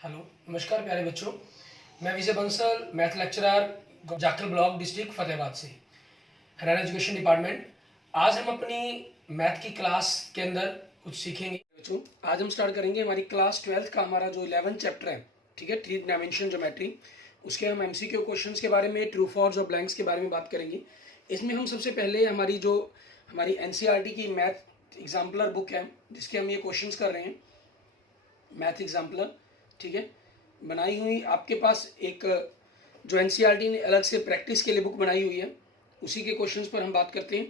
Hello, नमस्कार प्यारे बच्चों। मैं Vijay Bansal, math lecturer, Jakhal block, district Fatehabad से, हरियाणा एजुकेशन डिपार्टमेंट। आज हम अपनी मैथ की क्लास के अंदर कुछ सीखेंगे बच्चों। आज हम स्टार्ट करेंगे हमारी क्लास 12th का हमारा जो 11th चैप्टर है, ठीक है, थ्री डायमेंशन ज्योमेट्री। उसके हम एमसीक्यू क्वेश्चंस के बारे में, ट्रू फॉल्स और ब्लैंक्स के बारे में बात करेंगे। इसमें हम सबसे पहले हमारी एनसीईआरटी की मैथ एग्जाम्पलर बुक है, जिसके हम ये क्वेश्चंस कर रहे हैं, मैथ एग्जाम्पलर, ठीक है, बनाई हुई आपके पास एक जो एनसीईआरटी ने अलग से प्रैक्टिस के लिए बुक बनाई हुई है, उसी के क्वेश्चंस पर हम बात करते हैं,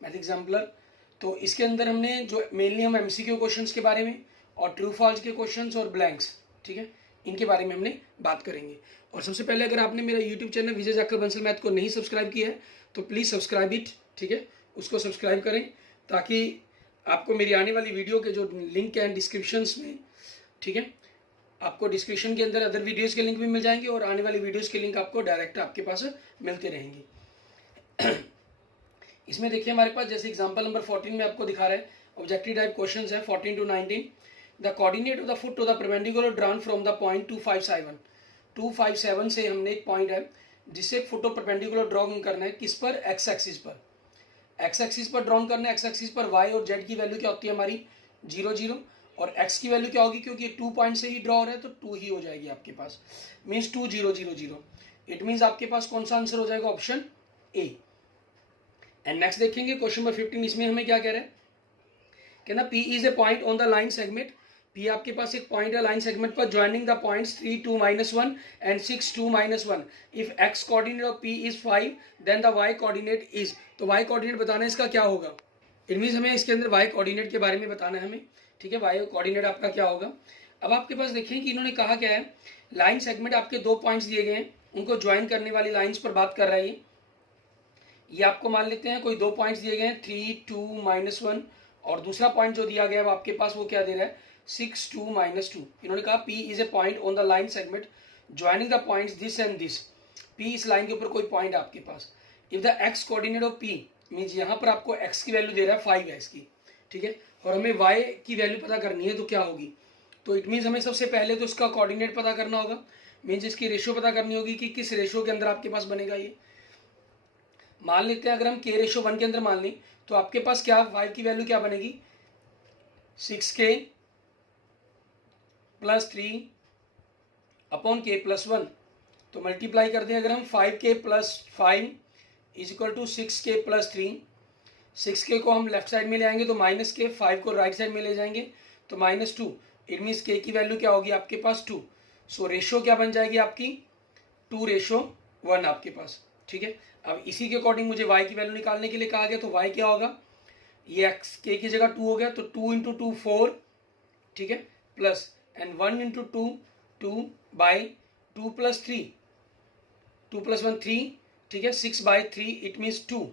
मैथ एग्जाम्पलर। तो इसके अंदर हमने जो मेनली हम एमसीक्यू क्वेश्चंस के बारे में और ट्रू फॉल्स के क्वेश्चंस और ब्लैंक्स, ठीक है, इनके बारे में हमने बात करेंगे। और सबसे पहले अगर आपने मेरा YouTube channel Vijay Jakhal Bansal math को नहीं सब्सक्राइब किया है तो प्लीज़ सब्सक्राइब इट, ठीक है, उसको सब्सक्राइब करें ताकि आपको मेरी आने वाली वीडियो के जो लिंक हैं डिस्क्रिप्शंस में, ठीक है, आपको डिस्क्रिप्शन के अंदर अदर वीडियोस के लिंक भी मिल जाएंगे और आने वाली वीडियोस के लिंक आपको डायरेक्ट आपके पास मिलते रहेंगे। इसमें देखिए हमारे पास जैसे एग्जांपल नंबर 14 में आपको दिखा रहा है, ऑब्जेक्टिव टाइप क्वेश्चंस है 14 to 19। The coordinate of the foot to the perpendicular drawn from the point 257 से हमने एक पॉइंट है जिससे फुट ऑफ परपेंडिकुलर ड्रॉ करना है, किस पर, एक्स एक्सिस पर। एक्स एक्सिस पर ड्रॉ करना है। एक्स एक्सिस पर वाई और जेड की वैल्यू क्या होती है हमारी 0 0, और x की वैल्यू क्या होगी, क्योंकि 2 पॉइंट से ही ड्रॉ हो रहा है तो 2 ही हो जाएगी आपके पास, मीन्स 2 0 0 0। इट मीन्स आपके पास कौन सा आंसर हो जाएगा, ऑप्शन ए। एंड नेक्स्ट देखेंगे क्वेश्चन नंबर 15। इसमें हमें क्या कह रहा है, कहना P is a point on the line segment. P आपके पास एक पॉइंट है लाइन सेगमेंट पर, joining the points 3 2 -1 and 6 2 -1। If x coordinate of P is 5 then the y coordinate is, तो y कोऑर्डिनेट बताना है इसका क्या होगा। इट मीन्स हमें इसके अंदर y कोऑर्डिनेट के बारे में बताना है हमें, ठीक है, y कोऑर्डिनेट आपका क्या होगा। अब आपके पास देखें कि इन्होंने कहा क्या है, लाइन सेगमेंट आपके दो पॉइंट्स दिए गए हैं, उनको ज्वाइन करने वाली लाइंस पर बात कर रहा है ये आपको मान लेते हैं कोई दो पॉइंट्स दिए गए हैं 3 2 -1, और दूसरा पॉइंट जो दिया गया है आपके पास वो क्या दे रहा है 6 2 -2। इन्होंने कहा P is a point on the line segment joining the points this and this. P इस लाइन के ऊपर कोई पॉइंट आपके पास। If the x coordinate of P means यहाँ पर आपको x की वैल्यू दे रहा है 5 है इसकी, ठीक है, और हमें y की वैल्यू पता करनी है तो क्या होगी, तो इट मीन्स हमें सबसे पहले तो इसका कोऑर्डिनेट पता करना होगा, मीन्स इसकी रेशियो पता करनी होगी कि किस रेशियो के अंदर आपके पास बनेगा ये। मान लेते हैं अगर हम k/1 के अंदर मान लें तो आपके पास क्या y की वैल्यू क्या बनेगी 6k + 3 अपॉन k + 1। तो मल्टीप्लाई कर दें अगर हम 5k + 5 is equal to 6k + 3। 6k को हम लेफ्ट साइड में ले आएंगे तो -k, 5 को राइट साइड में ले जाएंगे तो -2। इट मीन्स k की वैल्यू क्या होगी आपके पास 2। सो रेशियो क्या बन जाएगी आपकी 2:1 आपके पास, ठीक है। अब इसी के अकॉर्डिंग मुझे y की वैल्यू निकालने के लिए कहा गया, तो y क्या होगा, ये x k की जगह 2 हो गया तो 2 × 2 4, ठीक है, प्लस एंड 1 × 2 2 बाई 2 + 3 2 + 1 3, ठीक है, 6/3 इट मीन्स 2।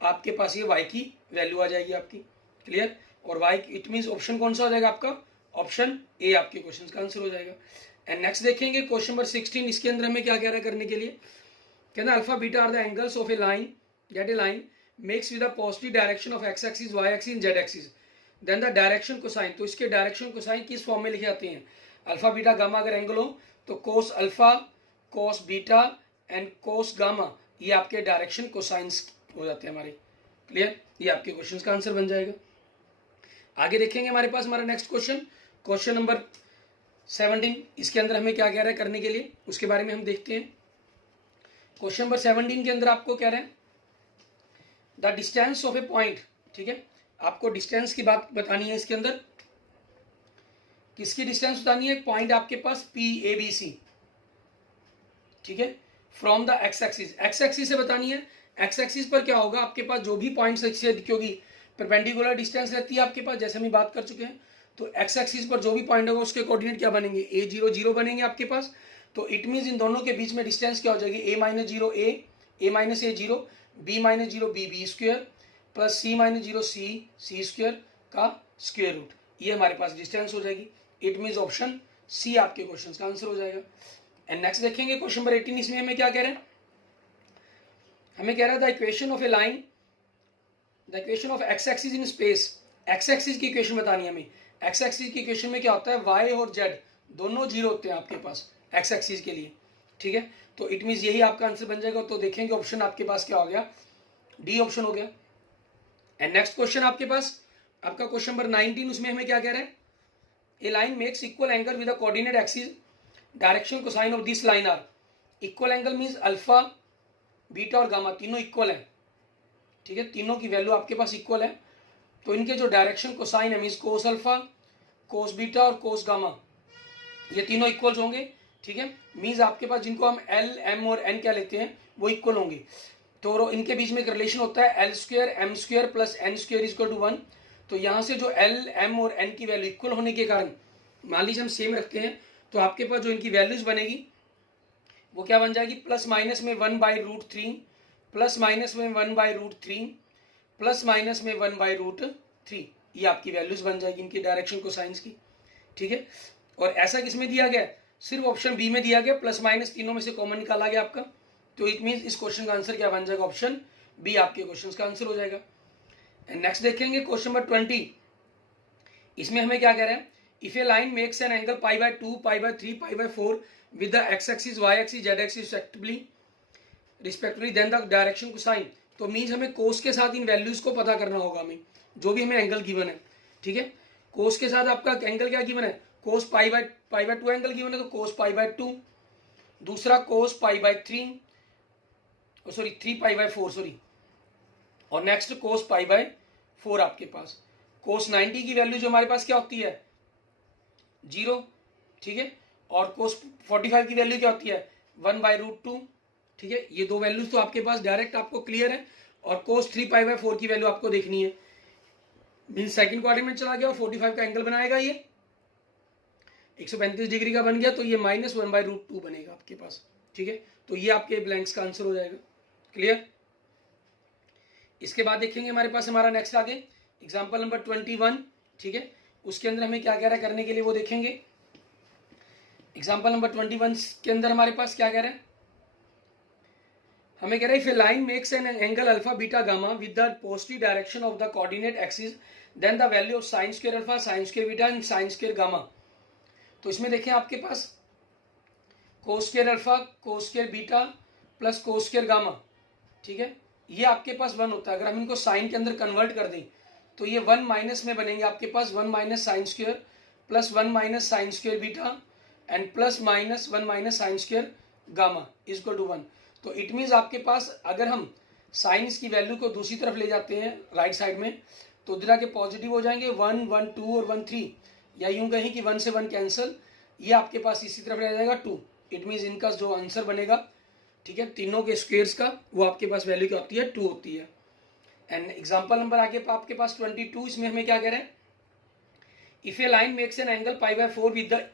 आपके पास ये y की वैल्यू आ जाएगी आपकी, क्लियर। और y इट मीन्स ऑप्शन कौन सा हो जाएगा आपका, ऑप्शन ए आपके क्वेश्चन का आंसर हो जाएगा। एंड नेक्स्ट देखेंगे क्वेश्चन नंबर 16। इसके अंदर हमें क्या कह रहा है करने के लिए, कहना alpha beta are the angles of a line, get a line makes with the positive direction of x axis, y axis and z axis, then the direction cosine. तो इसके डायरेक्शन कोसाइन किस फॉर्म में लिखे जाते हैं, alpha beta gamma अगर angle हो तो cos alpha cos beta and cos gamma, ये आपके डायरेक्शन कोसाइंस हो जाते हैं हमारे, क्लियर। ये आपके क्वेश्चन का आंसर बन जाएगा। आगे देखेंगे हमारे पास हमारा नेक्स्ट क्वेश्चन नंबर 17। इसके अंदर हमें क्या कह रहा है करने के लिए उसके बारे में हम देखते हैं। क्वेश्चन नंबर 17 के अंदर आपको कह रहे हैं the distance of A point, ठीक है, आपको डिस्टेंस की बात बतानी है। इसके अंदर किसकी डिस्टेंस बतानी है, पॉइंट आपके पास PABC, ठीक है, from the x axis, x axis से बतानी है। x एक्सिस पर क्या होगा आपके पास जो भी पॉइंट्स से, क्योंकि परपेंडिकुलर डिस्टेंस रहती है आपके पास, जैसे हम बात कर चुके हैं, तो x एक्सिस पर जो भी पॉइंट होगा उसके कोऑर्डिनेट क्या बनेंगे, a0 0 बनेंगे आपके पास। तो इट मीन्स इन दोनों के बीच में डिस्टेंस क्या हो जाएगी, a - 0 a, a - a 0, b - 0 b square plus c - 0 c square का स्क्वायर रूट, ये हमारे पास डिस्टेंस हो जाएगी। इट मीन्स ऑप्शन सी आपके क्वेश्चन का आंसर हो जाएगा। एंड नेक्स्ट देखेंगे क्वेश्चन नंबर 18। इसमें हमें क्या कह रहे हैं, हमें कह रहा है the equation of a line, the equation of x axis in space, x axis की इक्वेशन बतानी है हमें। x एक्सिस की इक्वेशन में क्या होता है y और z दोनों 0 होते हैं आपके पास एक्स एक्सिस के लिए, ठीक है। तो इट मीन्स यही आपका आंसर बन जाएगा। तो देखेंगे ऑप्शन आपके पास क्या हो गया, डी ऑप्शन हो गया। एंड नेक्स्ट क्वेश्चन आपके पास आपका क्वेश्चन नंबर 19, उसमें हमें क्या कह रहे हैं, a line makes equal angle with the coordinate axis, direction cosine of this line are equal angle means alpha beta और गामा तीनों इक्वल है, ठीक है, तीनों की वैल्यू आपके पास इक्वल है। तो इनके जो डायरेक्शन कोसाइन है means cos alpha, cos beta और कोस गामा, ये तीनों इक्वल होंगे, ठीक है। मीन्स आपके पास जिनको हम एल एम और एन क्या लेते हैं वो इक्वल होंगे। तो इनके बीच में एक रिलेशन होता है l square m square plus n square is equal to 1। तो यहाँ से जो एल एम और एन की वैल्यू इक्वल होने के कारण मान लीजिए हम सेम रखते हैं, तो आपके पास जो इनकी वैल्यूज बनेगी वो क्या बन जाएगी, प्लस माइनस में 1/√3, प्लस माइनस में 1/√3, प्लस माइनस में 1/√3, ये आपकी वैल्यूज बन जाएगी इनकी डायरेक्शन कोसाइंस की, ठीक है। और ऐसा किसमें दिया गया, सिर्फ ऑप्शन बी में दिया गया, प्लस माइनस तीनों में से कॉमन निकाला गया आपका। तो इट मीन्स इस क्वेश्चन का आंसर क्या बन जाएगा, ऑप्शन बी आपके क्वेश्चन का आंसर हो जाएगा। एंड नेक्स्ट देखेंगे क्वेश्चन नंबर 20, इसमें हमें क्या कह रहे हैं, if a line makes an angle π/2, π/3, π/4 with the x axis, y axis, z axis respectively then the direction cosine। तो मीन्स हमें कोस के साथ इन वैल्यूज को पता करना होगा, हमें जो भी हमें एंगल गिवन है, ठीक है। कोस के साथ आपका एंगल क्या गिवन है, कोस π/2 एंगल गिवन है, तो कोस π/2, दूसरा कोस π/3 सॉरी 3π/4 सॉरी, और नेक्स्ट कोस π/4 आपके पास। कोस 90 की वैल्यू जो हमारे पास क्या होती है 0, ठीक है, और कोस 45 की वैल्यू क्या होती है 1/√2, ठीक है। ये दो वैल्यूज तो आपके पास डायरेक्ट आपको क्लियर है। और कोस 3π/4 की वैल्यू आपको देखनी है, मीन्स सेकंड क्वाड्रेंट में चला गया और 45 का एंगल बनाएगा, ये 135 डिग्री का बन गया, तो ये -1/√2 बनेगा आपके पास, ठीक है। तो ये आपके ब्लैंक्स का आंसर हो जाएगा, क्लियर। इसके बाद देखेंगे हमारे पास हमारा नेक्स्ट आगे एग्जाम्पल नंबर 21, ठीक है। उसके अंदर हमें क्या कह रहा है करने के लिए वो देखेंगे। एग्जाम्पल नंबर 21 के अंदर हमारे पास क्या कह रहा है, हमें कह रहा है if a line makes an angle alpha beta gamma with the positive direction of the coordinate axis then the value of sine square alpha, sine square beta and sine square gamma. तो इसमें देखें आपके पास cos square alpha, cos square beta plus cos square gamma, ठीक है, ये आपके पास 1 होता है। अगर हम इनको साइन के अंदर कन्वर्ट कर दें तो ये 1 माइनस में बनेंगे आपके पास 1 minus sine square plus 1 minus sine square beta and plus minus 1 minus sine square gamma is equal to 1। तो इट मीन्स आपके पास अगर हम साइंस की वैल्यू को दूसरी तरफ ले जाते हैं राइट साइड में, तो उधर आके पॉजिटिव हो जाएंगे 1, 1, 2 और 1, 3, या यूं कहीं कि 1 से 1 कैंसिल, ये आपके पास इसी तरफ रह जाएगा 2। इट मीन्स इनका जो आंसर बनेगा, ठीक है, तीनों के स्क्वेयर्स का, वो आपके पास वैल्यू क्या होती है 2 होती है। एंड एग्जाम्पल नंबर आगे आपके पास 22, इसमें हमें क्या कह रहे हैं, if a line makes an angle π/4 with the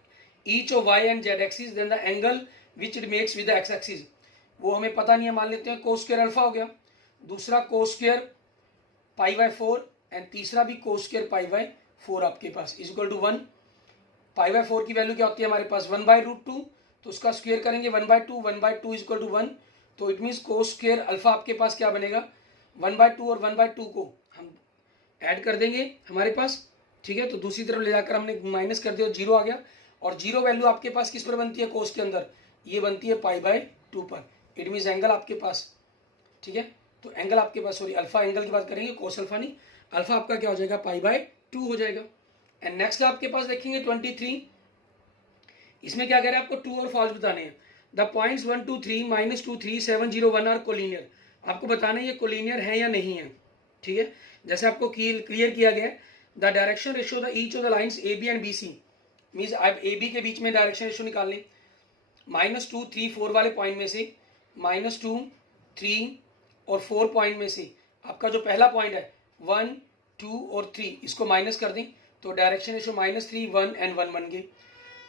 each of y and z axis then the angle which it makes with the x axis, वो हमें पता नहीं है, मान लेते हैं कोस स्क्वायर अल्फा हो गया, दूसरा कोस स्क्वायर π/4 एंड तीसरा भी कोस स्क्वायर π/4 आपके पास इज इक्वल टू 1। π/4 की वैल्यू क्या होती है हमारे पास 1/√2, तो उसका स्क्वायर करेंगे 1/2, 1/2 इज इक्वल टू 1। तो it means cos square alpha आपके पास क्या बनेगा 1/2, और 1/2 को हम ऐड कर देंगे हमारे पास, ठीक है। तो दूसरी तरफ ले जाकर हमने माइनस कर दिया, 0 आ गया, और 0 वैल्यू आपके पास किस पर बनती है कोस के अंदर, ये बनती है π/2 पर। इट मीन्स एंगल आपके पास, ठीक है, तो एंगल आपके पास सॉरी अल्फा एंगल की बात करेंगे, कोस अल्फा नहीं, अल्फा आपका क्या हो जाएगा π/2 हो जाएगा। एंड नेक्स्ट आपके पास देखेंगे 23, इसमें क्या कह रहे हैं आपको ट्रू और फॉल्स बताने हैं। द पॉइंट्स 1, 2, 3, -2, 3, 7, 0, 1 आर कोलिनियर, आपको बताना है ये कोलिनियर है या नहीं है, ठीक है। जैसे आपको क्लियर किया गया है, the direction ratio the each of the lines A B and B C, means आप ए बी के बीच में डायरेक्शन रेशियो निकाल लें, -2, 3, 4 वाले पॉइंट में से -2, 3 और 4 पॉइंट में से आपका जो पहला पॉइंट है 1, 2 और 3, इसको माइनस कर दें तो डायरेक्शन रेशियो -3, 1 एंड 1 बन गए।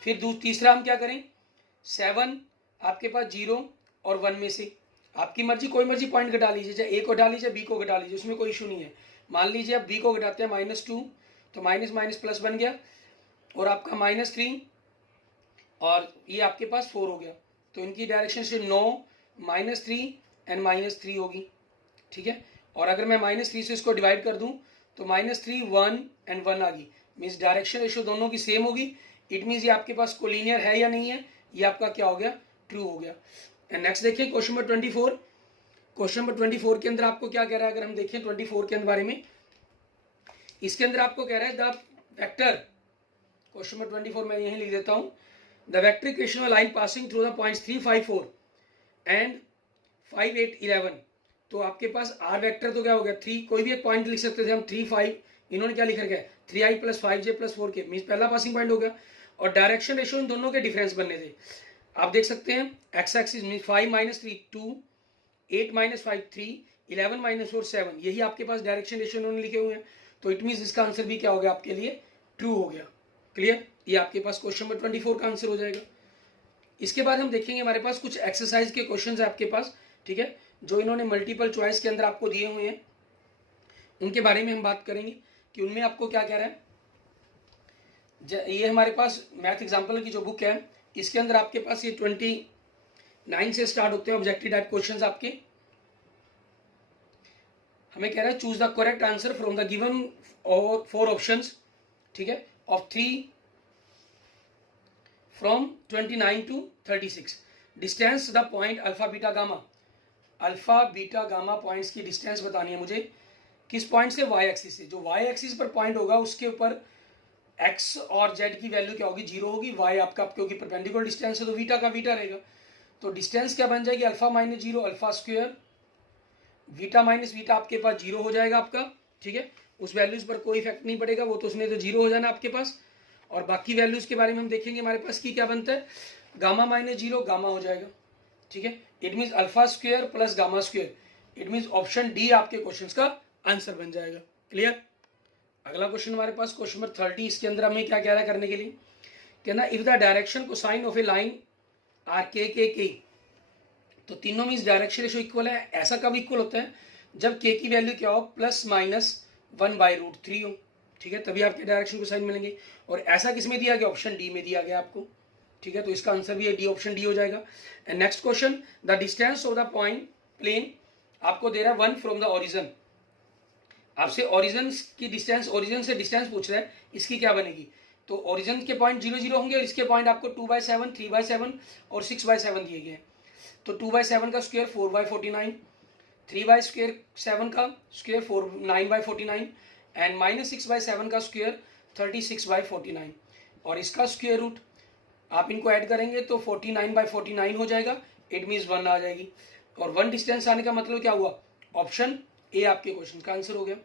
फिर तीसरा हम क्या करें, 7 आपके पास 0 और 1 में से आपकी मर्जी, कोई मर्जी पॉइंट घटा लीजिए, चाहे ए को घटा लीजिए बी को घटा लीजिए, उसमें कोई इशू नहीं है। मान लीजिए आप बी को घटाते हैं -2, तो माइनस माइनस प्लस बन गया, और आपका -3 और ये आपके पास 4 हो गया। तो इनकी डायरेक्शन से 9, -3 एंड -3 होगी, ठीक है। और अगर मैं -3 से इसको डिवाइड कर दूं तो -3, 1 एंड 1 आ गई, मीन्स डायरेक्शन रेशियो दोनों की सेम होगी, इट मीन्स ये आपके पास कोलिनियर है या नहीं है, ये आपका क्या हो गया, ट्रू हो गया। एंड नेक्स्ट देखिए क्वेश्चन नंबर 24। क्वेश्चन नंबर 24 के अंदर आपको क्या कह रहा है, अगर हम देखें 24 के बारे में, इसके अंदर आपको कह रहा है द वेक्टर, क्वेश्चन नंबर 24 मैं यहीं लिख देता हूं, the vector equation of line passing through the points 3, 5, 4 and 5, 8, 11। तो आपके पास आर वेक्टर तो क्या हो गया, 3, कोई भी एक पॉइंट लिख सकते थे हम, 3, 5, इन्होंने क्या लिख रखा है 3i + 5j + 4k, मीन्स पहला पासिंग पॉइंट हो गया। और डायरेक्शन रेशियो इन दोनों के डिफरेंस बनने थे, आप देख सकते हैं एक्स एक्सिस मीन 5 - 3 2, 8 - 5 3, 11 - 4 7, यही आपके पास डायरेक्शन रेशियो उन्होंने लिखे हुए हैं। तो इट मीन्स इसका आंसर भी क्या हो गया आपके लिए, ट्रू हो गया। क्लियर, ये आपके पास क्वेश्चन नंबर 24 का आंसर हो जाएगा। इसके बाद हम देखेंगे हमारे पास कुछ एक्सरसाइज के क्वेश्चन है आपके पास, ठीक है, जो इन्होंने मल्टीपल चॉइस के अंदर आपको दिए हुए हैं, उनके बारे में हम बात करेंगे कि उनमें आपको क्या कह रहा है। ये हमारे पास मैथ एग्जाम्पल की जो बुक है, इसके अंदर आपके पास ये 29 से स्टार्ट होते हैं ऑब्जेक्टिव टाइप क्वेश्चंस आपके। हमें कह रहा है choose the correct answer from the given और 4 ऑप्शंस, ठीक है, of 3 from 29 to 36। Distance the point alpha beta gamma, alpha beta gamma points की डिस्टेंस बतानी है मुझे, किस पॉइंट से, वाई एक्सिस से। जो वाई एक्सिस पर पॉइंट होगा उसके ऊपर एक्स और जेड की वैल्यू क्या होगी, 0 होगी। वाई आपका क्योंकि परपेंडिकुलर डिस्टेंस है तो वीटा का वीटा रहेगा। तो डिस्टेंस क्या बन जाएगी, alpha - 0 alpha square, Vita minus Vita आपके पास 0 हो जाएगा आपका, ठीक है। उस वैल्यूज पर कोई इफेक्ट नहीं पड़ेगा, वो तो उसने तो 0 हो जाना आपके पास। और बाकी वैल्यूज के बारे में हम देखेंगे हमारे पास की क्या बनता है, गामा - 0 गामा हो जाएगा, ठीक है। It means alpha square plus gamma square, it means option D आपके क्वेश्चन का आंसर बन जाएगा। क्लियर। अगला क्वेश्चन हमारे पास क्वेश्चन नंबर 30, इसके अंदर हमें क्या कह रहा है करने के लिए, कहना if the direction cosine of a line are k, तो तीनों मीन्स डायरेक्शन रेशियो इक्वल है। ऐसा कब इक्वल होता है, जब के की वैल्यू क्या हो, +- 1/√3 हो, ठीक है, तभी आपके डायरेक्शन कोसाइन मिलेंगे। और ऐसा किस में दिया गया, ऑप्शन डी में दिया गया आपको, ठीक है। तो इसका आंसर भी है डी, ऑप्शन डी हो जाएगा। And next question, the distance of the point plane आपको दे रहा है 1 फ्रॉम द ओरिजन, आपसे ओरिजन की डिस्टेंस, ओरिजन से डिस्टेंस पूछ रहा है, इसकी क्या बनेगी। तो ओरिजन के पॉइंट 0, 0 होंगे और इसके पॉइंट आपको 2/7, 3/7 और 6/7 दिए गए हैं। तो 2/7 का स्क्वायर 4/49, 3/7 का स्क्वायर 9/49 एंड -6/7 का स्क्वायर 36/49, और इसका स्क्वायर रूट आप इनको ऐड करेंगे तो 49/49 हो जाएगा। इट मीन्स 1 आ जाएगी, और 1 डिस्टेंस आने का मतलब क्या हुआ, ऑप्शन ए आपके क्वेश्चन का आंसर हो गया।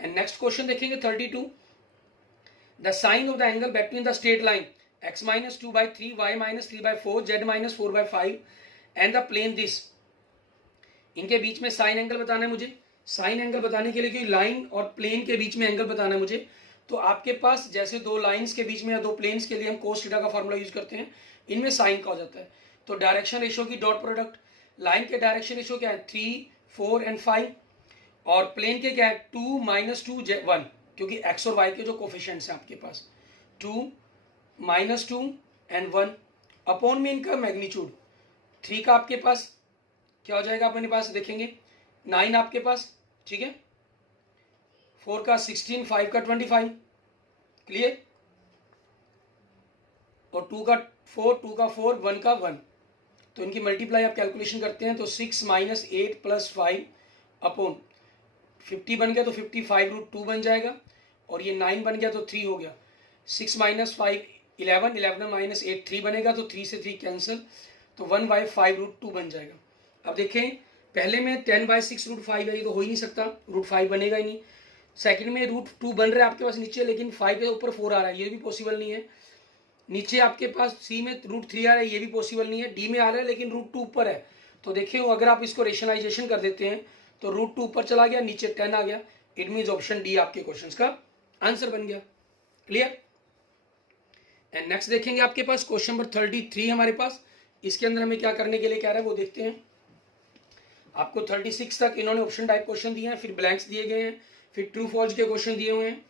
एंड नेक्स्ट क्वेश्चन देखेंगे 32, the sine of the angle between the straight line x - 2/3, y - 3/4, z - 4/5 and the plane this, इनके बीच में साइन एंगल बताना है मुझे। साइन एंगल बताने के लिए, क्योंकि लाइन और प्लेन के बीच में एंगल बताना है मुझे, तो आपके पास जैसे दो लाइंस के बीच में या दो प्लेन्स के लिए हम कोस थीटा का फॉर्मूला यूज करते हैं, इनमें साइन का हो जाता है। तो डायरेक्शन रेशियो की डॉट प्रोडक्ट, लाइन के डायरेक्शन रेशियो क्या है 3, 4 एंड 5, और प्लेन के क्या है 2 - 2 1, क्योंकि एक्स और वाई के जो कोफिशिएंट्स हैं आपके पास 2 - 2 एंड 1, अपॉन में इनका मैग्नीट्यूड 3 का आपके पास क्या हो जाएगा, अपने पास देखेंगे 9 आपके पास, ठीक है, 4 का 16, 5 का 25, क्लियर, और 2 का 4, 2 का 4, 1 का 1, तो इनकी मल्टीप्लाई आप कैलकुलेशन करते हैं तो 6 - 8 + 5 अपॉन 50 बन गया तो 55√2 बन जाएगा, और ये 9 बन गया तो 3 हो गया, 6 - 5 11, 11 - 8 3 बनेगा, तो 3 से 3 कैंसिल, तो 1/5√2 बन जाएगा। अब देखें पहले में 10/6√5 है, ये तो हो ही नहीं सकता, √5 बनेगा ही नहीं। सेकंड में √2 बन रहा है आपके पास नीचे, लेकिन 5 के ऊपर 4 आ रहा है, ये भी पॉसिबल नहीं है। नीचे आपके पास सी में √3 आ रहा है, ये भी पॉसिबल नहीं है। डी में आ रहा है लेकिन √2 ऊपर है, तो देखिए अगर आप इसको रेशनलाइजेशन कर देते हैं तो √2 ऊपर चला गया, नीचे 10 आ गया। इट मीन्स ऑप्शन डी आपके क्वेश्चन का आंसर बन गया। क्लियर। एंड नेक्स्ट देखेंगे आपके पास क्वेश्चन नंबर 33 हमारे पास, इसके अंदर हमें क्या करने के लिए कह रहा है वो देखते हैं। आपको 36 तक इन्होंने ऑप्शन टाइप क्वेश्चन दिए हैं, फिर ब्लैंक्स दिए गए हैं, फिर ट्रू फॉल्स के क्वेश्चन दिए हुए हैं।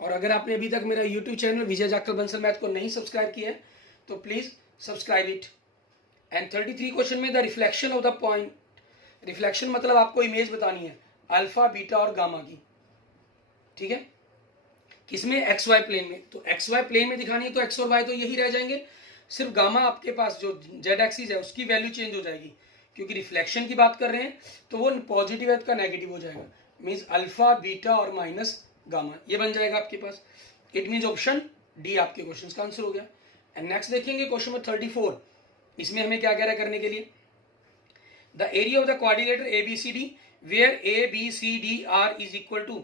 और अगर आपने अभी तक मेरा YouTube channel Vijay Jakhal Bansal math को नहीं सब्सक्राइब किया है तो please subscribe it. And 33 question में the reflection of the point, reflection मतलब आपको इमेज बतानी है अल्फा बीटा और गामा की, ठीक है। किसमें, एक्स वाई प्लेन में। तो एक्स वाई प्लेन में दिखानी है तो एक्स और वाई तो यही रह जाएंगे, सिर्फ गामा आपके पास जो जेड एक्सिस है उसकी वैल्यू चेंज हो जाएगी, क्योंकि रिफ्लेक्शन की बात कर रहे हैं तो वो पॉजिटिव है का नेगेटिव हो जाएगा, मीन्स अल्फा बीटा और माइनस गामा, ये बन जाएगा आपके पास। इट मीन्स ऑप्शन डी आपके क्वेश्चन का आंसर हो गया। एंड नेक्स्ट देखेंगे क्वेश्चन नंबर 34। इसमें हमें क्या कह रहा है करने के लिए, the area of the quadrilateral A B C D where A B C D are is equal to,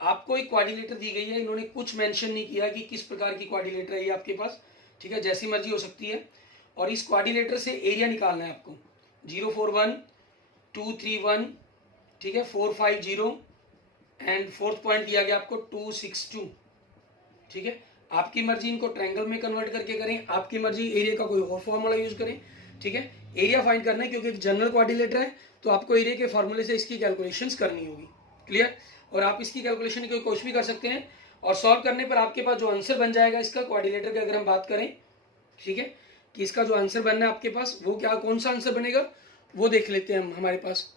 आपको एक क्वाड्रिलेटर दी गई है, इन्होंने कुछ मेंशन नहीं किया कि किस प्रकार की क्वाड्रिलेटर है ये आपके पास, ठीक है, जैसी मर्जी हो सकती है। और इस क्वाड्रिलेटर से एरिया निकालना है आपको, 041 231, ठीक है, 450 एंड फोर्थ पॉइंट दिया गया आपको 262, ठीक है। आपकी मर्जी इनको ट्रायंगल में कन्वर्ट करके करें, आपकी मर्जी एरिया का कोई और फॉर्मूला यूज करें, ठीक है। एरिया फाइंड करना है क्योंकि एक जनरल क्वाड्रिलेटर है तो आपको एरिया के फॉर्मूले से इसकी कैलकुलेशंस करनी होगी, क्लियर। और आप इसकी कैलकुलेशन की कोशिश भी कर सकते हैं और सॉल्व करने पर आपके पास जो आंसर बन जाएगा इसका क्वाड्रिलेटर की अगर हम बात करें, ठीक है, कि इसका जो आंसर बनना है आपके पास वो क्या, कौन सा आंसर बनेगा वो देख लेते हैं हम। हमारे पास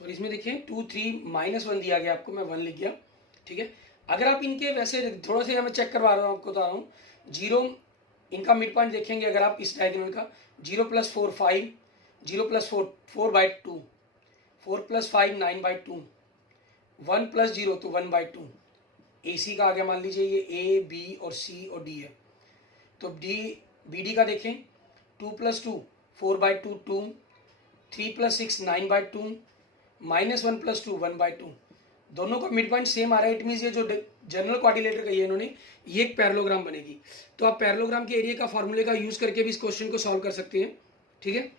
सॉरी इसमें देखिए 2 3 -1 दिया गया आपको, मैं 1 लिख गया, ठीक है। अगर आप इनके वैसे थोड़ा सा मैं चेक करवा रहा हूँ, आपको बता रहा हूँ, 0 इनका मिड पॉइंट देखेंगे अगर आप इस डायगोनल का, 0 + 4 5, 0 + 4 4/2, 4 + 5 9/2, 1 + 0 तो 1/2, ए सी का आ गया, मान लीजिए ये ए बी और सी और डी है, तो डी बी डी का देखें 2 + 2 4/2 2, 3 + 6 9/2, -1 + 2 1/2, दोनों का मिड पॉइंट सेम आ रहा है। इट मीन्स ये जो जनरल क्वाड्रिलेटर कही है इन्होंने, ये एक पैरेललोग्राम बनेगी। तो आप पैरेललोग्राम के एरिया का फॉर्मूले का यूज करके भी इस क्वेश्चन को सॉल्व कर सकते हैं, ठीक है।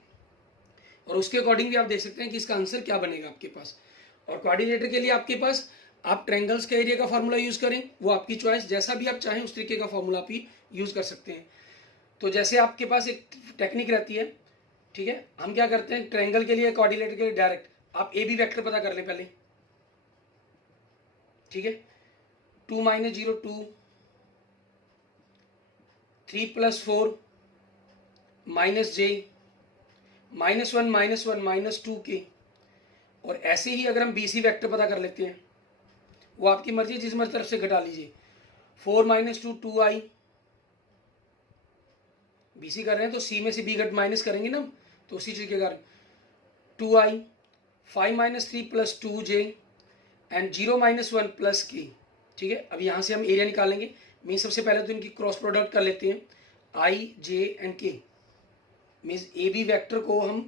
और उसके अकॉर्डिंग भी आप देख सकते हैं कि इसका आंसर क्या बनेगा आपके पास। और क्वाड्रिलेटर के लिए आपके पास आप ट्रायंगल्स के एरिया का फॉर्मूला यूज करें, वो आपकी चॉइस, जैसा भी आप चाहें उस तरीके का फॉर्मूला आप ही यूज कर सकते हैं। तो जैसे आपके पास एक टेक्निक रहती है, ठीक है, हम क्या करते हैं ट्रायंगल के लिए, क्वाड्रिलेटर के लिए डायरेक्ट आप ए बी वेक्टर पता कर लें पहले, ठीक है। 2 - 0 2, 3 + 4 -j, -1 -1 -2k। और ऐसे ही अगर हम बी सी वैक्टर पता कर लेते हैं, वो आपकी मर्जी जिस मर्जी तरफ से घटा लीजिए, 4 - 2 2i, बी सी कर रहे हैं तो सी में से बी घट माइनस करेंगे ना, तो उसी चीज के कारण 2i, 5 - 3 + 2j एंड 0 - 1 + k, ठीक है। अब यहाँ से हम एरिया निकालेंगे, मीन्स सबसे पहले तो इनकी क्रॉस प्रोडक्ट कर लेते हैं, i j and k, means A B vector को हम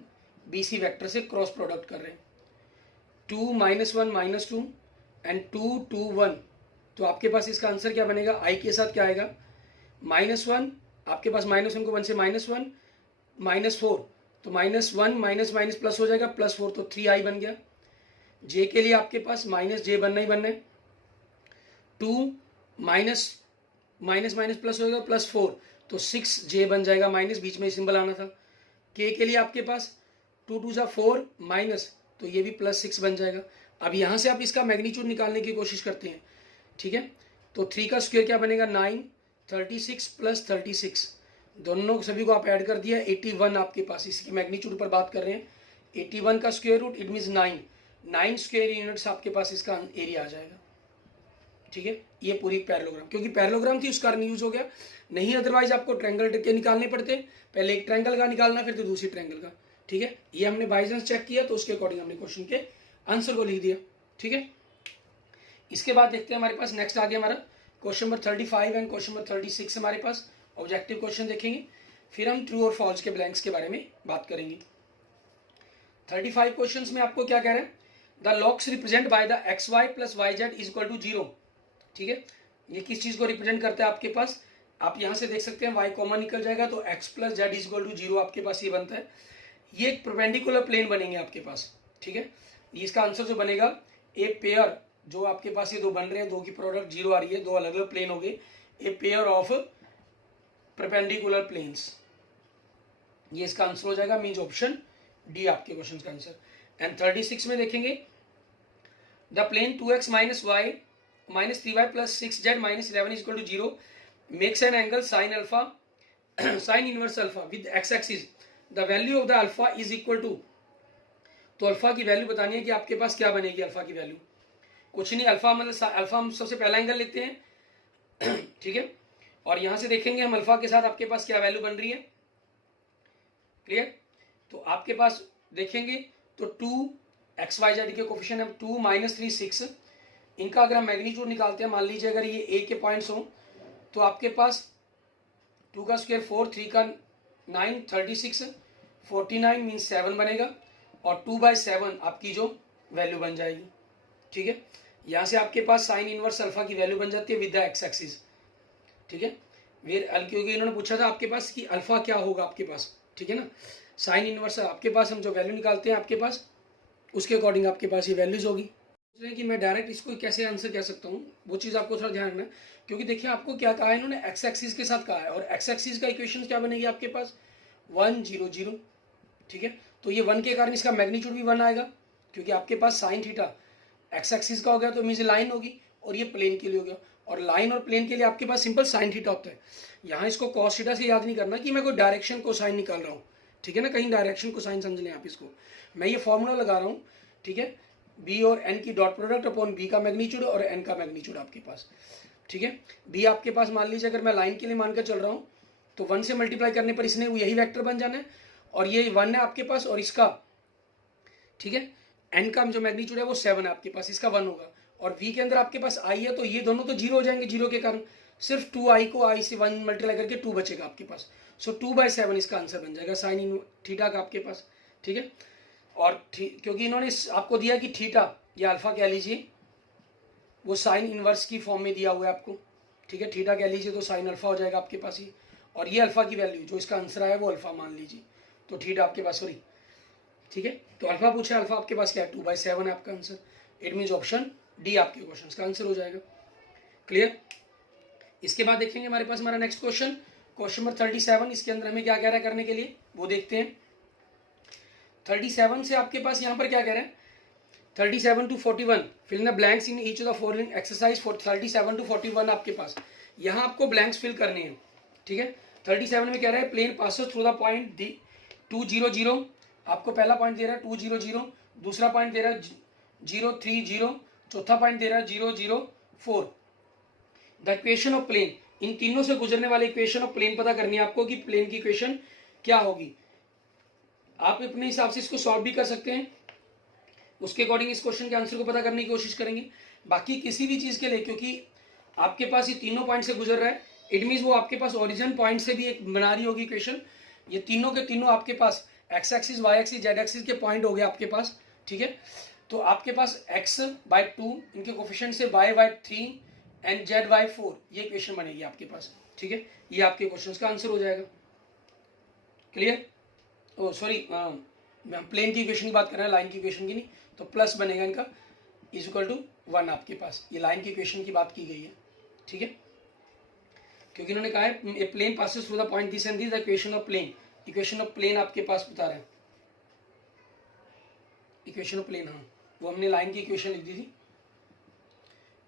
बी सी वैक्टर से क्रॉस प्रोडक्ट कर रहे हैं, 2 - 1 - 2 एंड 2 2 1, तो आपके पास इसका आंसर क्या बनेगा, i के साथ क्या आएगा -1, आपके पास -1 को 1 से -1 -4, तो -1 माइनस प्लस हो जाएगा, +4 तो 3i बन गया। j के लिए आपके पास -j बनना ही बनना है, 2 माइनस प्लस हो जाएगा +4 तो 6j बन जाएगा, माइनस बीच में सिंबल आना था। k के लिए आपके पास 2 2 4 माइनस, तो ये भी +6 बन जाएगा। अब यहाँ से आप इसका मैग्नीट्यूड निकालने की कोशिश करते हैं, ठीक है। तो 3 का स्क्वायर क्या बनेगा 9, 36 + 36, दोनों सभी को आप ऐड कर दिया 81 आपके पास, इसकी मैग्नीट्यूड पर बात कर रहे हैं, 81 का square root it means 9 square units आपके पास इसका एरिया आ जाएगा, ठीक है। ये पूरी पैरेललोग्राम, क्योंकि पैरेललोग्राम थी उस कारण यूज हो गया, नहीं अदरवाइज आपको ट्रायंगल के निकालने पड़ते, पहले एक ट्रायंगल का निकालना फिर तो दूसरी ट्रायंगल का, ठीक है। ये हमने बाई चांस चेक किया तो उसके अकॉर्डिंग हमने क्वेश्चन के आंसर को लिख दिया, ठीक है। इसके बाद देखते हैं हमारे पास नेक्स्ट आ गया हमारा question number 35 and question number 36 हमारे पास ऑब्जेक्टिव क्वेश्चन देखेंगे, फिर हम ट्रू और फॉल्स के ब्लैंक्स के बारे में बात करेंगे। 35 क्वेश्चंस में आपको क्या कह रहे हैं, the locus represent by the xy + yz is equal to 0, ठीक है। ये किस चीज को रिप्रेजेंट करता है आपके पास, आप यहां से देख सकते हैं y कॉमन निकल जाएगा तो x + z is equal to 0 आपके पास ये बनता है। ये एक परपेंडिकुलर प्लेन बनेंगे आपके पास, ठीक है। इसका आंसर जो बनेगा ए पेयर, जो आपके पास ये दो बन रहे हैं, दो की प्रोडक्ट 0 आ रही है, दो अलग अलग प्लेन हो गए, a pair of perpendicular planes, ये इसका आंसर हो जाएगा, मीन्स ऑप्शन डी आपके क्वेश्चन का आंसर। एंड 36 में देखेंगे the plane 2x - y - 3y + 6z - 11 is equal to 0 makes an angle sin alpha sin inverse alpha with x axis, the value of the alpha is equal to, तो alpha की value बतानी है कि आपके पास क्या बनेगी, अल्फा की वैल्यू कुछ नहीं, अल्फा मतलब अल्फा हम सबसे पहला एंगल लेते हैं ठीक है, और यहाँ से देखेंगे हम अल्फा के साथ आपके पास क्या वैल्यू बन रही है। क्लियर, तो आपके पास देखेंगे तो 2 XYZ के कोफिशिएंट हम 2 -3 6, इनका अगर हम मैग्नीट्यूड निकालते हैं, मान लीजिए अगर ये ए के पॉइंट्स हों तो आपके पास 2 का स्क्वायर 4, 3 का 9, 36, 49 मीन्स 7 बनेगा, और 2/7 आपकी जो वैल्यू बन जाएगी। ठीक है, यहाँ से आपके पास साइन इनवर्स अल्फा की वैल्यू बन जाती है विद द एक्स एक्सिस। ठीक है, क्योंकि इन्होंने पूछा था आपके पास कि अल्फा क्या होगा आपके पास। ठीक है ना, साइन इनवर्स आपके पास हम जो वैल्यू निकालते हैं आपके पास, उसके अकॉर्डिंग आपके पास ये वैल्यूज होगी। कि मैं डायरेक्ट इसको कैसे आंसर कह सकता हूँ, वो चीज़ आपको थोड़ा ध्यान रखना है, क्योंकि देखिए आपको क्या कहा है इन्होंने, एक्स एक्सिस के साथ कहा है, और एक्स एक्सिस का इक्वेशन क्या बनेगी आपके पास 1 0 0। ठीक है, तो ये 1 के कारण इसका मैग्नीट्यूड भी 1 आएगा, क्योंकि आपके पास साइन थीटा एक्स एक्सिस का हो गया तो मीन्स लाइन होगी, और ये प्लेन के लिए हो गया, और लाइन और प्लेन के लिए आपके पास सिंपल साइन थीटा होता है। यहाँ इसको कॉस थीटा से याद नहीं करना कि मैं कोई डायरेक्शन को साइन निकाल रहा हूँ। ठीक है ना, कहीं डायरेक्शन को साइन समझ लें आप इसको, मैं ये फॉर्मूला लगा रहा हूँ। ठीक है, बी और एन की डॉट प्रोडक्ट अपॉन बी का मैग्नीट्यूड और एन का मैग्नीट्यूड आपके पास। ठीक है, बी आपके पास मान लीजिए अगर मैं लाइन के लिए मानकर चल रहा हूँ तो 1 से मल्टीप्लाई करने पर इसने यही वेक्टर बन जाना है, और ये 1 है आपके पास, और इसका ठीक है एन का जो मैग्नीट्यूड है वो 7 है आपके पास, इसका 1 होगा, और वी के अंदर आपके पास आई है, तो ये दोनों तो 0 हो जाएंगे, 0 के कारण सिर्फ 2i को i से 1 मल्टीप्लाई करके 2 बचेगा आपके पास। सो 2/7 इसका आंसर बन जाएगा साइन इन थीटा का आपके पास। ठीक है, और क्योंकि इन्होंने आपको दिया कि थीटा या अल्फा कह लीजिए वो साइन इनवर्स की फॉर्म में दिया हुआ है आपको। ठीक है, थीटा कह लीजिए तो साइन अल्फा हो जाएगा आपके पास ये, और ये अल्फा की वैल्यू जो इसका आंसर आया वो अल्फा मान लीजिए, तो थीटा आपके पास सॉरी। ठीक है, तो अल्फा पूछा है, अल्फा आपके पास क्या है 2/7 है आपका answer. It means option D आपके क्वेश्चन का आंसर हो जाएगा। क्लियर, इसके बाद देखेंगे हमारे पास हमारा नेक्स्ट क्वेश्चन, क्वेश्चन नंबर 37। इसके अंदर हमें क्या कह रहा है करने के लिए वो देखते हैं। 37 से आपके पास यहाँ पर क्या कह रहा है, 37 to 41 fill the blanks in each of the following exercise. 37 to 41 आपके पास यहाँ आपको ब्लैंक्स फिल करने हैं। ठीक है, 37 में कह रहा है plane passes through the point 2 0 0, आपको पहला पॉइंट दे रहा है 2 0 0, दूसरा पॉइंट दे रहा है 0 3 0, चौथा पॉइंट दे रहा है 0 0 4। द इक्वेशन ऑफ प्लेन, इन तीनों से गुजरने वाले इक्वेशन ऑफ प्लेन पता करनी है आपको कि प्लेन की इक्वेशन क्या होगी। आप अपने हिसाब से इसको सॉल्व भी कर सकते हैं, उसके अकॉर्डिंग इस क्वेश्चन के आंसर को पता करने की कोशिश करेंगे। बाकी किसी भी चीज के लिए, क्योंकि आपके पास ये तीनों पॉइंट से गुजर रहा है, इट मीन्स वो आपके पास ओरिजिन पॉइंट से भी एक बना रही होगी इक्वेशन। ये तीनों के तीनों आपके पास X axis Y axis Z axis के पॉइंट हो गए आपके पास। ठीक है, तो आपके पास x/2 इनके कोफिशिएंट से y/3 एंड z/4 ये इक्वेशन बनेगी आपके पास। ठीक है, ये आपके क्वेश्चन का आंसर हो जाएगा। क्लियर, ओ सॉरी प्लेन की इक्वेशन की बात कर रहे हैं, लाइन की इक्वेशन की नहीं, तो प्लस बनेगा इनका =1 आपके पास, ये लाइन की इक्वेशन की बात की गई है। ठीक है, क्योंकि इन्होंने कहा है plane passes through the point this and this, the equation of plane, equation of plane आपके पास बता रहे हैं, इक्वेशन ऑफ प्लेन। हाँ, वो हमने लाइन की इक्वेशन लिख दी थी,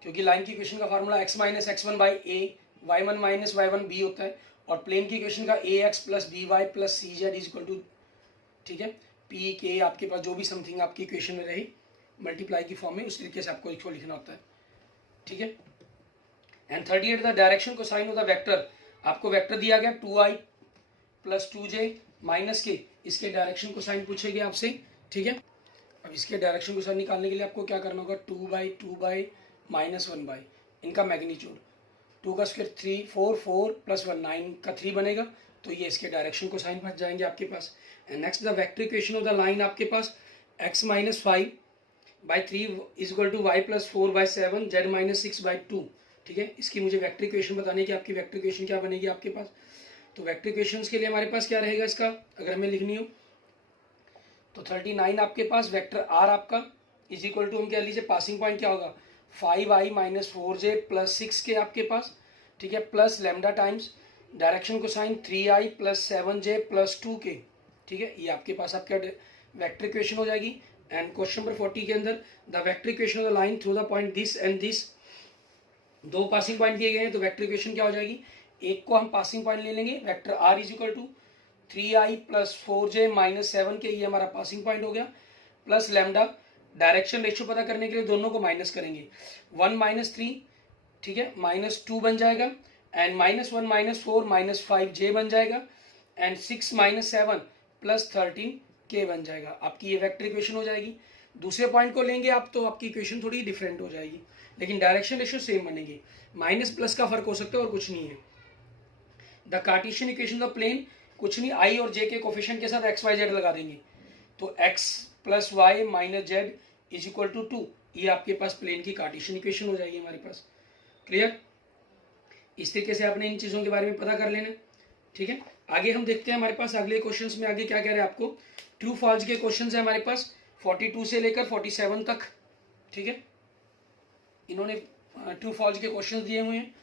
क्योंकि लाइन की इक्वेशन का formula x - x1/a y1 - y1b होता है, और प्लेन की इक्वेशन का ax + by + cz = ठीक है p k आपके पास जो भी समथिंग आपकी इक्वेशन में रही मल्टीप्लाई की फॉर्म में, उस तरीके से आपको इसको लिखना होता है। ठीक है, एंड 38 द डायरेक्शन को साइन ऑफ द वेक्टर, आपको वेक्टर दिया गया 2i + 2j - k, इसके डायरेक्शन को साइन पूछेगी आपसे। ठीक है, अब इसके डायरेक्शन को साइन निकालने के लिए आपको क्या करना होगा, 2/2 -1 इनका मैग्नीट्यूड, 2 का स्क्वायर 3 4 4 + 1 9 का 3 बनेगा, तो ये इसके डायरेक्शन को साइन बच जाएंगे आपके पास। And next the vector equation of the line आपके पास x - 5/3 = y + 4/7 z - 6/2। ठीक है, इसकी मुझे वेक्टर इक्वेशन बताने की, आपकी वेक्टर इक्वेशन क्या बनेगी आपके पास। तो वेक्टर इक्वेशंस के लिए हमारे पास क्या रहेगा इसका, अगर हमें लिखनी हो तो 39 आपके पास वेक्टर r आपका = हम कह लीजिए पासिंग पॉइंट क्या होगा 5i - 4j + 6k आपके पास। ठीक है, प्लस लैम्डा टाइम्स डायरेक्शन को साइन 3i + 7j + 2k। ठीक है, ये आपके पास आपका वेक्टर इक्वेशन हो जाएगी। एंड क्वेश्चन नंबर 40 के अंदर the vector equation of the line through the point this and this, दो पासिंग पॉइंट दिए गए हैं, तो वेक्टर इक्वेशन क्या हो जाएगी, एक को हम पासिंग पॉइंट ले लेंगे, vector r = 3i + 4j - 7k, ये हमारा पासिंग पॉइंट हो गया, प्लस लैम्डा डायरेक्शन रेशियो पता करने के लिए दोनों को माइनस करेंगे, 1 - 3 ठीक है, -2 बन जाएगा, एंड -1 -4 -5j बन जाएगा, एंड 6 -7 +13 k बन जाएगा। आपकी ये वेक्टर इक्वेशन हो जाएगी। दूसरे पॉइंट को लेंगे आप तो आपकी इक्वेशन थोड़ी डिफरेंट हो जाएगी, लेकिन डायरेक्शन रेशियो सेम बनेगी। माइनस प्लस का फर्क हो सकता है और कुछ नहीं है। The Cartesian equation of plane कुछ नहीं, आई और जे के कोफिशिएंट के साथ एक्स वाई जेड लगा देंगे, तो x + y - z = 2, ये आपके पास प्लेन की कार्टेशियन इक्वेशन हो जाएगी हमारे पास। क्लियर? इस तरीके से आपने इन चीज़ों के बारे में पता कर लेना। ठीक है, आगे हम देखते हैं हमारे पास अगले क्वेश्चंस में आगे क्या कह रहे हैं आपको। ट्रू फॉल्स के क्वेश्चंस है हमारे पास 42 से लेकर 47 तक। ठीक है, इन्होंने ट्रू फॉल्स के क्वेश्चंस दिए हुए हैं,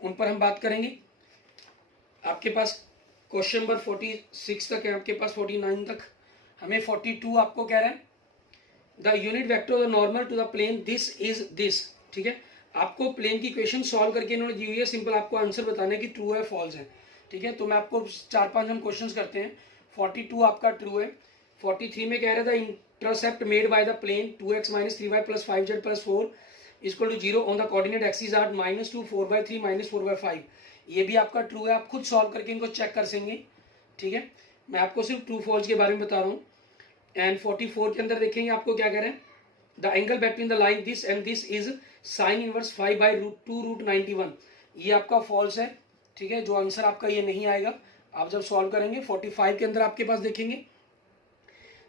उन पर हम बात करेंगे। आपके पास क्वेश्चन नंबर 46 तक है, आपके पास 49 तक। हमें 42 आपको कह रहा है the unit vector of the normal to the plane this is this. ठीक है, आपको प्लेन की इक्वेशन सॉल्व करके इन्होंने दी हुई है, सिंपल आपको आंसर बताना है कि ट्रू है फॉल्स है। ठीक है, तो मैं आपको 4-5 हम क्वेश्चंस करते हैं। 42 आपका ट्रू है। 43 में कह रहा था intercept made by the plane 2x - 3y + 5z + 4 = 0 on the coordinate axis are -2 4/3 - 4/5। ये भी आपका ट्रू है, आप खुद सॉल्व करके इनको चेक कर सकेंगे। ठीक है, मैं आपको सिर्फ ट्रू फॉल्स के बारे में बता रहा हूँ। एंड 44 के अंदर देखेंगे आपको क्या कह रहे हैं, the angle between the line this and this is sin inverse 5/2√91। ये आपका फॉल्स है। ठीक है, जो आंसर आपका ये नहीं आएगा आप जब सॉल्व करेंगे। 45 के अंदर आपके पास देखेंगे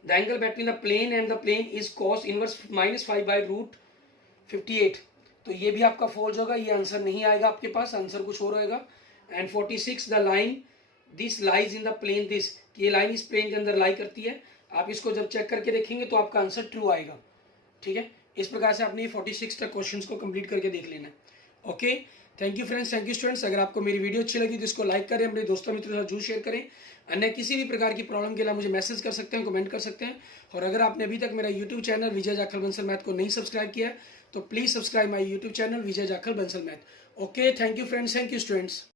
the angle between the plane and the plane is cos inverse -5/√58, तो ये भी आपका फॉल्स होगा, ये आंसर नहीं आएगा आपके पास, आंसर कुछ और होगा। And 46 the line this lies in the plane this, ये लाइन इस प्लेन के अंदर लाई करती है। आप इसको जब चेक करके देखेंगे तो आपका आंसर ट्रू आएगा। ठीक है, इस प्रकार से आपने 46 तक क्वेश्चंस को कंप्लीट करके देख लेना है। Okay, thank you friends, thank you students. अगर आपको मेरी वीडियो अच्छी लगी तो इसको लाइक करें, अपने दोस्तों मित्रों के साथ जरूर शेयर करें। अन्य किसी भी प्रकार की प्रॉब्लम के लिए मुझे मैसेज कर सकते हैं, कमेंट कर सकते हैं। और अगर आपने अभी तक मेरा YouTube channel Vijay Jakhal Bansal math को नहीं सब्सक्राइब किया है तो please subscribe my YouTube channel Vijay Jakhal Bansal math. Okay, thank you friends, thank you students.